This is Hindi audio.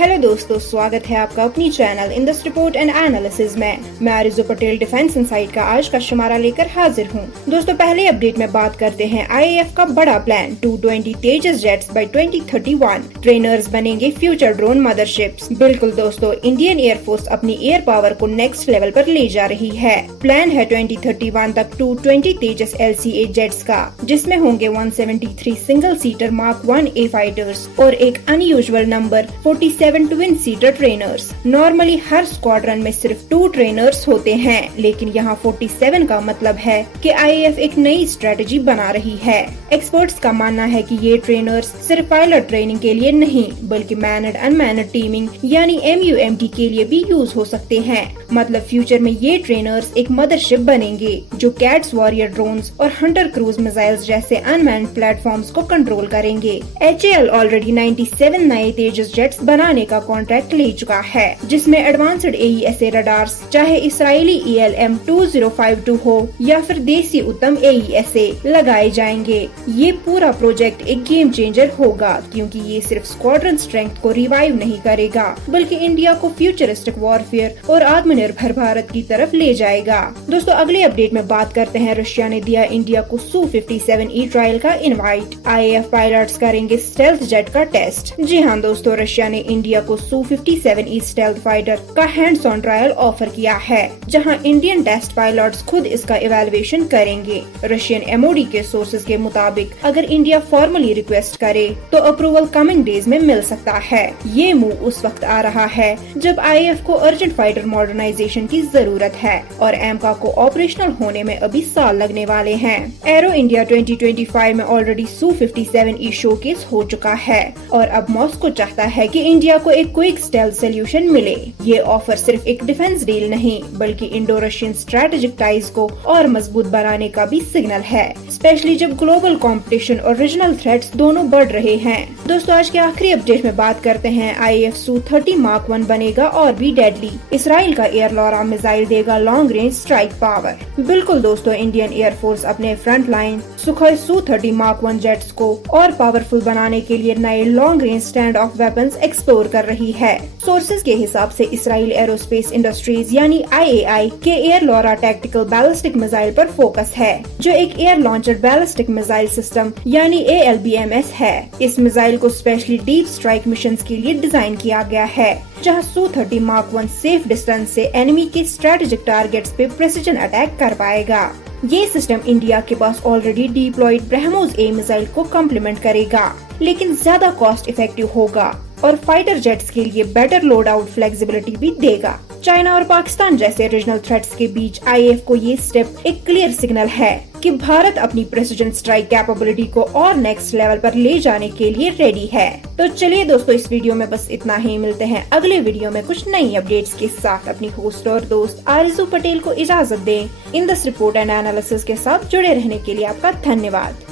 हेलो दोस्तों, स्वागत है आपका अपनी channel Indus report and analysis में। मैं आरिज़ू पटेल डिफेंस इनसाइट का आज का शुमारा लेकर हाजिर हूं। दोस्तों, पहले अपडेट में बात करते हैं आईएएफ का बड़ा प्लान 220 तेजस जेट्स बाय 2031। ट्रेनर्स बनेंगे फ्यूचर ड्रोन मदरशिप्स। बिल्कुल दोस्तों, इंडियन एयरफोर्स अपनी एयर पावर को नेक्स्ट लेवल पर ले जा रही है। प्लान है 2031 तक 220 तेजस LCA जेट्स का, जिसमें होंगे 173 single seater mark 1A fighters और एक unusual number 47 twin seater trainers. Normally हर स्क्वाड्रन में सिर्फ 2 ट्रेनर्स होते हैं, लेकिन यहाँ 47 का मतलब है कि आईएएफ एक नई स्ट्रेटजी बना रही है। एक्सपर्ट्स का मानना है कि ये ट्रेनर्स सिर्फ पायलट ट्रेनिंग के लिए नहीं, बल्कि मैनड अनमैनड टीमिंग यानी MUMT के लिए भी यूज हो सकते हैं। मतलब फ्यूचर में ये ट्रेनर्स एक मदरशिप बनेंगे जो कैट्स वॉरियर ड्रोन्स और हंटर क्रूज मिसाइल्स जैसे अनमैन्ड प्लेटफॉर्म्स को कंट्रोल करेंगे। HAL ऑलरेडी 97 नए तेजस जेट्स बनाने का कॉन्ट्रैक्ट ले चुका है, जिसमें एडवांस्ड AESA रडार्स चाहे इसराइली ELM 2052 हो या फिर देसी उत्तम AESA लगाए जाएंगे। ये पूरा प्रोजेक्ट एक गेम चेंजर होगा, क्योंकि ये सिर्फ स्क्वाड्रन स्ट्रेंथ को रिवाइव नहीं करेगा, बल्कि इंडिया को फ्यूचरिस्टिक वॉरफेयर और आत्मनिर्भर भारत की तरफ ले जाएगा। दोस्तों, अगले अपडेट में बात करते हैं। रशिया ने दिया इंडिया को Su-57E ट्रायल का इनवाइट। आईएएफ पायलट्स करेंगे स्टेल्थ जेट का टेस्ट। जी हाँ दोस्तों, रशिया ने इंडिया को Su-57E स्टेल्थ फाइटर का हैंड्स ऑन ट्रायल ऑफर किया है, जहां इंडियन टेस्ट पायलट्स खुद इसका इवैल्यूएशन करेंगे। रशियन MOD के सोर्सेज के मुताबिक अगर इंडिया फॉर्मली रिक्वेस्ट करे तो अप्रूवल कमिंग डेज में मिल सकता है। ये मूव उस वक्त आ रहा है जब आईएएफ को अर्जेंट फाइटर मॉडर्नाइजेशन की जरूरत है और एमका को ऑपरेशनल होने में अभी साल लगने वाले हैं। एरो इंडिया 2025 में ऑलरेडी Su-57E शोकेस हो चुका है और अब मॉस्को चाहता है कि इंडिया को एक क्विक स्टेल्थ सोल्यूशन मिले। ये ऑफर सिर्फ एक डिफेंस डील नहीं, बल्कि इंडो रशियन स्ट्रेटेजिक टाइज को और मजबूत बनाने का भी सिग्नल है, स्पेशली जब ग्लोबल कंपटीशन और रीजनल थ्रेट्स दोनों बढ़ रहे हैं। दोस्तों, आज के आखिरी अपडेट में बात करते हैं। आईएएफ Su-30 Mark 1 बनेगा और भी डेडली। इसराइल का एयर लॉरा मिसाइल देगा लॉन्ग रेंज स्ट्राइक पावर। बिल्कुल दोस्तों, इंडियन एयरफोर्स अपने front line Sukhoi Su-30 Mark 1 jets को और पावरफुल बनाने के लिए नए long range stand of weapons explore कर रही है। सोर्सेज के हिसाब से इसराइल एरोस्पेस इंडस्ट्रीज यानी IAI के air Laura tactical ballistic missile पर फोकस है, जो एक air launcher ballistic missile system यानी ALBMS है। इस मिसाइल को स्पेशली डीप स्ट्राइक मिशन के लिए डिजाइन किया गया है, जहां Su-30 Mark 1 सेफ डिस्टेंस से एनिमी के स्ट्रेटेजिक टारगेट्स पे प्रिसिजन अटैक कर पाएगा। ये सिस्टम इंडिया के पास already deployed BrahMos A missile को कम्प्लीमेंट करेगा, लेकिन ज्यादा कॉस्ट इफेक्टिव होगा और फाइटर जेट्स के लिए बेटर लोड आउट फ्लेक्सिबिलिटी भी देगा। चाइना और पाकिस्तान जैसे रीजनल थ्रेट्स के बीच आईएएफ को ये स्टेप एक क्लियर सिग्नल है कि भारत अपनी प्रिसिजन स्ट्राइक कैपेबिलिटी को और नेक्स्ट लेवल पर ले जाने के लिए रेडी है। तो चलिए दोस्तों, इस वीडियो में बस इतना ही। मिलते हैं अगले वीडियो में कुछ नई अपडेट्स के साथ। अपनी होस्ट और दोस्त आरिज़ू पटेल को इजाजत दें। इंडस रिपोर्ट एंड एनालिसिस के साथ जुड़े रहने के लिए आपका धन्यवाद।